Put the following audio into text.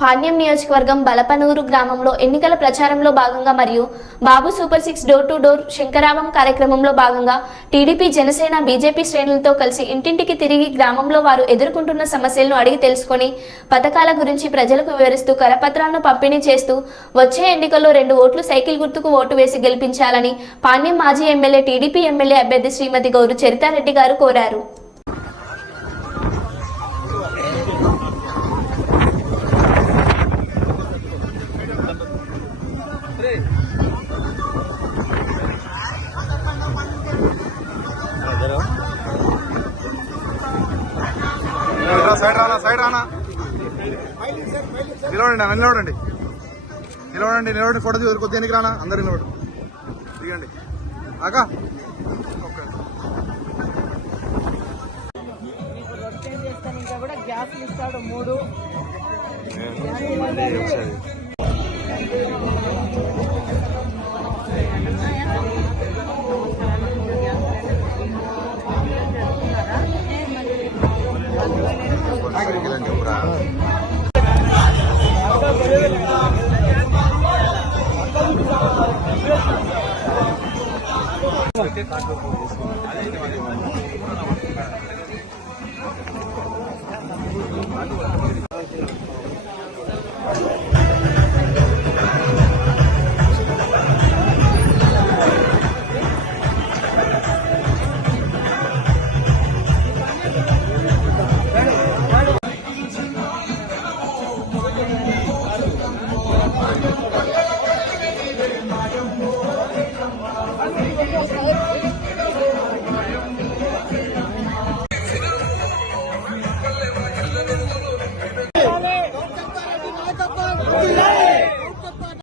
పాణ్యం నియోజకవర్గం బలపనూరు గ్రామంలో ఎన్నికల ప్రచారంలో భాగంగా మరియు బాబు సూపర్ 6 డోర్ టు డోర్ శంకరావం కార్యక్రమంలో భాగంగా టీడీపీ జనసేన బీజేపీ శ్రేణులతో కలిసి ఇంటింటికి తిరిగి గ్రామంలో వారు ఎదుర్కొంటున్న సమస్యలను అడిగి తెలుసుకొని పథకాల గురించి ప్రజలకు వివరిస్తూ కరపత్రాలను పంపిణీ చేస్తూ వచ్చే ఎన్నికల్లో 2 ఓట్లు సైకిల్ గుర్తుకు ఓటు వేసి గెలిపించాలని పాణ్యం మాజీ ఎమ్మెల్యే టీడీపీ ఎమ్మెల్యే అభ్యర్థి శ్రీమతి గౌరు చరితారెడ్డి గారు కోరారు. సైడ్ రానా నిలబడండి ఫోటో తీరు కొద్ది ఎన్నికి రానా అందరు నిలబడు దిగండి ఆకా కూడా గ్యాస్ ఇస్తాడు 3 Hey!